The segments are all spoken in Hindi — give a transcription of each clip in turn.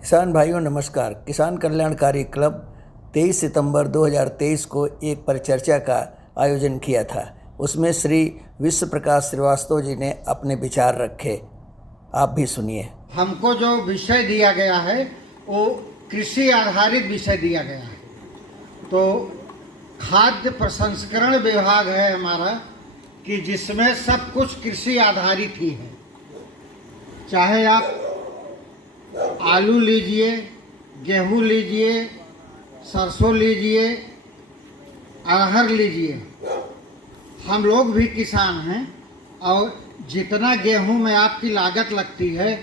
किसान भाइयों नमस्कार। किसान कल्याणकारी क्लब 23 सितंबर 2023 को एक परिचर्चा का आयोजन किया था। उसमें श्री विश्व प्रकाश श्रीवास्तव जी ने अपने विचार रखे। आप भी सुनिए। हमको जो विषय दिया गया है वो कृषि आधारित विषय दिया गया है। तो खाद्य प्रसंस्करण विभाग है हमारा कि जिसमें सब कुछ कृषि आधारित ही है। चाहे आप आलू लीजिए, गेहूं लीजिए, सरसों लीजिए, अरहर लीजिए, हम लोग भी किसान हैं। और जितना गेहूं में आपकी लागत लगती है,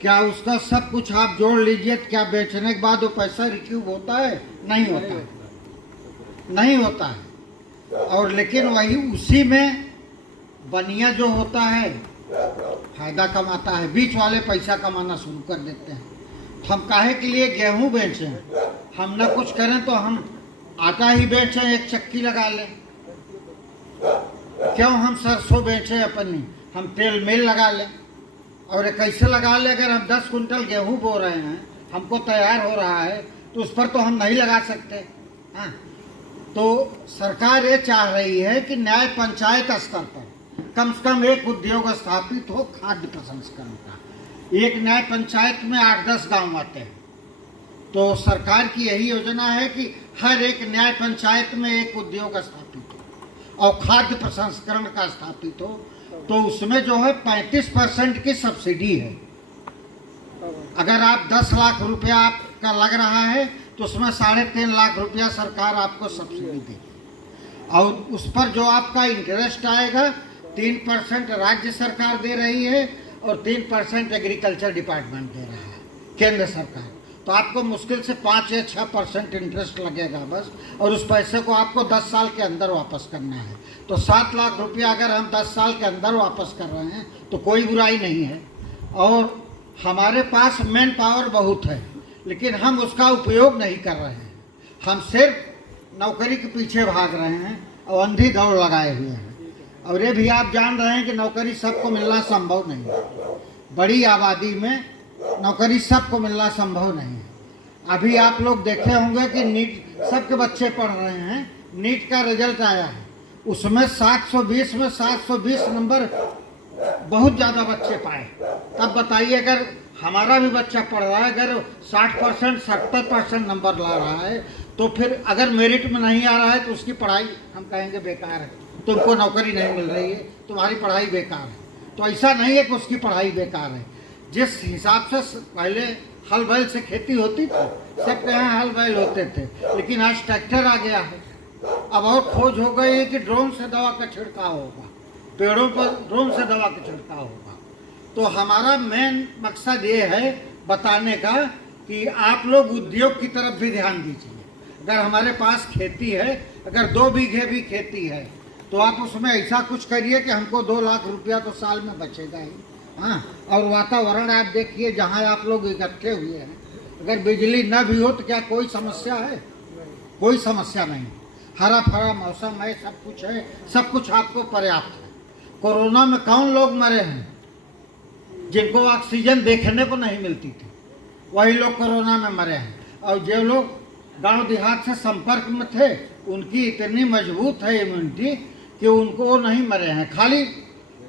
क्या उसका सब कुछ आप जोड़ लीजिए, क्या बेचने के बाद वो पैसा रिक्यूब होता है? नहीं होता है, नहीं होता है। और लेकिन वही उसी में बनिया जो होता है फायदा कमाता है, बीच वाले पैसा कमाना शुरू कर देते हैं। हम काहे के लिए गेहूं बेचें? हम न कुछ करें तो हम आटा ही बेचें, एक चक्की लगा लें। क्यों हम सरसों बेचें अपनी? हम तेल मिल लगा लें। और कैसे लगा लें? अगर हम 10 कुंटल गेहूं बो रहे हैं, हमको तैयार हो रहा है, तो उस पर तो हम नहीं लगा सकते। हाँ, तो सरकार ये चाह रही है कि न्याय पंचायत स्तर पर कम से कम एक उद्योग स्थापित हो खाद्य प्रसंस्करण का। एक न्याय पंचायत में 8-10 गांव आते हैं। तो सरकार की यही योजना है कि हर एक न्याय पंचायत में एक उद्योग स्थापित हो और खाद्य प्रसंस्करण का स्थापित हो। तो उसमें जो है 35% की सब्सिडी है। अगर आप 10 लाख रुपया आपका लग रहा है तो उसमें 3.5 लाख रुपया सरकार आपको सब्सिडी देगी। और उस पर जो आपका इंटरेस्ट आएगा 3% राज्य सरकार दे रही है और 3% एग्रीकल्चर डिपार्टमेंट दे रहा है, केंद्र सरकार। तो आपको मुश्किल से 5 या 6% इंटरेस्ट लगेगा बस। और उस पैसे को आपको 10 साल के अंदर वापस करना है। तो 7 लाख रुपया अगर हम 10 साल के अंदर वापस कर रहे हैं तो कोई बुराई नहीं है। और हमारे पास मैन पावर बहुत है, लेकिन हम उसका उपयोग नहीं कर रहे हैं। हम सिर्फ नौकरी के पीछे भाग रहे हैं और अंधी दौड़ लगाए हुए हैं। और ये भी आप जान रहे हैं कि नौकरी सबको मिलना संभव नहीं है। बड़ी आबादी में नौकरी सबको मिलना संभव नहीं है। अभी आप लोग देखे होंगे कि नीट सबके बच्चे पढ़ रहे हैं। नीट का रिजल्ट आया है, उसमें 720 में 720 नंबर बहुत ज़्यादा बच्चे पाए। तब बताइए, अगर हमारा भी बच्चा पढ़ रहा है, अगर 60% 70% नंबर ला रहा है, तो फिर अगर मेरिट में नहीं आ रहा है तो उसकी पढ़ाई हम कहेंगे बेकार है, तुमको नौकरी नहीं मिल रही है, तुम्हारी पढ़ाई बेकार है। तो ऐसा नहीं है कि उसकी पढ़ाई बेकार है। जिस हिसाब से पहले हल बैल से खेती होती थी, सबके यहाँ हल बैल होते थे, लेकिन आज ट्रैक्टर आ गया है। अब और खोज हो गई है कि ड्रोन से दवा का छिड़काव होगा, पेड़ों पर ड्रोन से दवा का छिड़काव होगा। तो हमारा मेन मकसद ये है बताने का कि आप लोग उद्योग की तरफ भी ध्यान दीजिए। अगर हमारे पास खेती है, अगर 2 बीघे भी खेती है, तो आप उसमें ऐसा कुछ करिए कि हमको 2 लाख रुपया तो साल में बचेगा ही। हाँ, और वातावरण आप देखिए जहाँ आप लोग इकट्ठे हुए हैं, अगर बिजली न भी हो तो क्या कोई समस्या है? कोई समस्या नहीं। हरा भरा मौसम है, सब कुछ है, सब कुछ आपको पर्याप्त है। कोरोना में कौन लोग मरे हैं? जिनको ऑक्सीजन देखने को नहीं मिलती थी, वही लोग कोरोना में मरे हैं। और जो लोग गांव देहात से संपर्क में थे, उनकी इतनी मजबूत है इम्यूनिटी कि उनको नहीं मरे हैं। खाली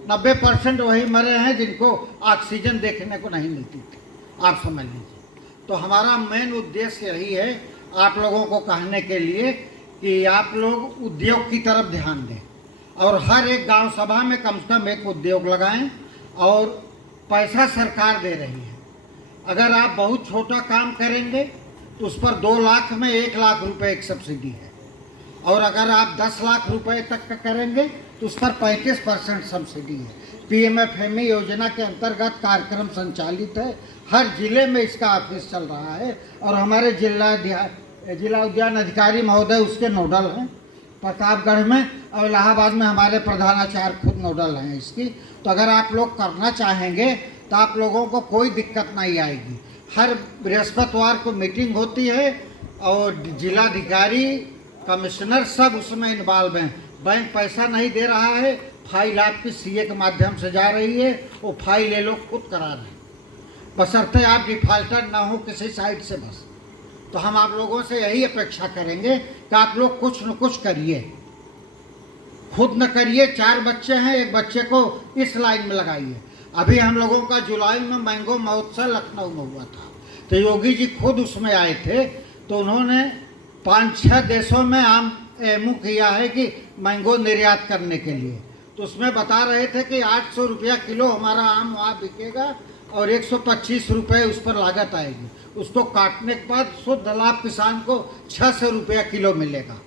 90% वही मरे हैं जिनको ऑक्सीजन देखने को नहीं मिलती थी। आप समझ लीजिए। तो हमारा मेन उद्देश्य यही है आप लोगों को कहने के लिए कि आप लोग उद्योग की तरफ ध्यान दें और हर एक गांव सभा में कम से कम एक उद्योग लगाएं। और पैसा सरकार दे रही है। अगर आप बहुत छोटा काम करेंगे तो उस पर 2 लाख में 1 लाख रुपए एक सब्सिडी है। और अगर आप 10 लाख रुपए तक का करेंगे तो उस पर 35% सब्सिडी है। PMFME योजना के अंतर्गत कार्यक्रम संचालित है। हर जिले में इसका ऑफिस चल रहा है और हमारे जिला उद्यान अधिकारी महोदय उसके नोडल हैं। प्रतापगढ़ में और इलाहाबाद में हमारे प्रधानाचार्य खुद नोडल हैं इसकी। तो अगर आप लोग करना चाहेंगे तो आप लोगों को कोई दिक्कत नहीं आएगी। हर बृहस्पतिवार को मीटिंग होती है और जिलाधिकारी, कमिश्नर सब उसमें इन्वॉल्व हैं। बैंक पैसा नहीं दे रहा है, फाइल आपकी CA के माध्यम से जा रही है, वो फाइल ये लोग खुद करा रहे हैं। बशर्ते आप डिफाल्टर ना हो किसी साइड से। बस तो हम आप लोगों से यही अपेक्षा करेंगे कि आप लोग कुछ न कुछ करिए, खुद न करिए। 4 बच्चे हैं, एक बच्चे को इस लाइन में लगाइए। अभी हम लोगों का जुलाई में मैंगो महोत्सव लखनऊ में हुआ था, तो योगी जी खुद उसमें आए थे। तो उन्होंने 5-6 देशों में आम एमओ किया है कि मैंगो निर्यात करने के लिए। तो उसमें बता रहे थे कि 800 रुपया किलो हमारा आम वहाँ बिकेगा और 125 रुपये उस पर लागत आएगी। उसको काटने के बाद शुद्ध लाभ किसान को 600 रुपया किलो मिलेगा।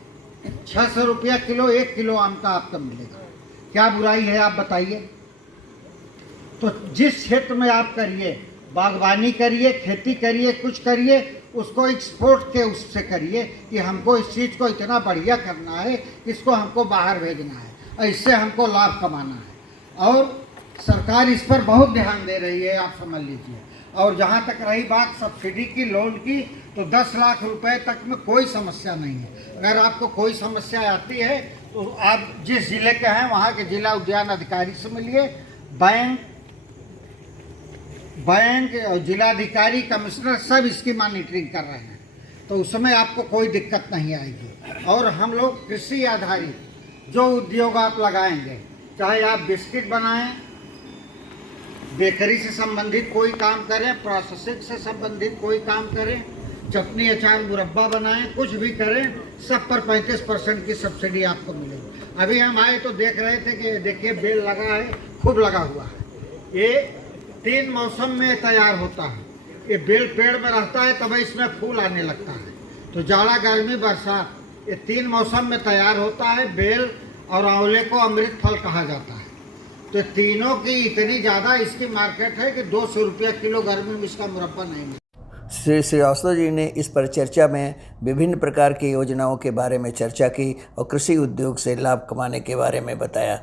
600 रुपया किलो 1 किलो आम का आपका मिलेगा। क्या बुराई है आप बताइए। तो जिस क्षेत्र में आप करिए, बागवानी करिए, खेती करिए, कुछ करिए, उसको एक्सपोर्ट के उससे करिए कि हमको इस चीज़ को इतना बढ़िया करना है, इसको हमको बाहर भेजना है और इससे हमको लाभ कमाना है। और सरकार इस पर बहुत ध्यान दे रही है, आप समझ लीजिए। और जहाँ तक रही बात सब्सिडी की, लोन की, तो 10 लाख रुपए तक में कोई समस्या नहीं है। अगर आपको कोई समस्या आती है तो आप जिस ज़िले के हैं वहाँ के जिला उद्यान अधिकारी से मिलिए। बैंक और जिलाधिकारी, कमिश्नर सब इसकी मॉनिटरिंग कर रहे हैं, तो उसमें आपको कोई दिक्कत नहीं आएगी। और हम लोग कृषि आधारित जो उद्योग आप लगाएंगे, चाहे आप बिस्किट बनाएं, बेकरी से संबंधित कोई काम करें, प्रोसेसिंग से संबंधित कोई काम करें, चटनी अचार मुरब्बा बनाएं, कुछ भी करें, सब पर 35% की सब्सिडी आपको मिलेगी। अभी हम आए तो देख रहे थे कि देखिए बेल लगा है, खूब लगा हुआ है। ये 3 मौसम में तैयार होता है। ये बेल पेड़ में रहता है तब इसमें फूल आने लगता है। तो जाड़ा, गर्मी, बरसात, ये 3 मौसम में तैयार होता है। बेल और आंवले को अमृत फल कहा जाता है। तो तीनों की इतनी ज़्यादा इसकी मार्केट है कि 200 रुपया किलो गर्मी में इसका मुरब्बा नहीं मिलता। श्री श्रीवास्तव जी ने इस परिचर्चा में विभिन्न प्रकार की योजनाओं के बारे में चर्चा की और कृषि उद्योग से लाभ कमाने के बारे में बताया।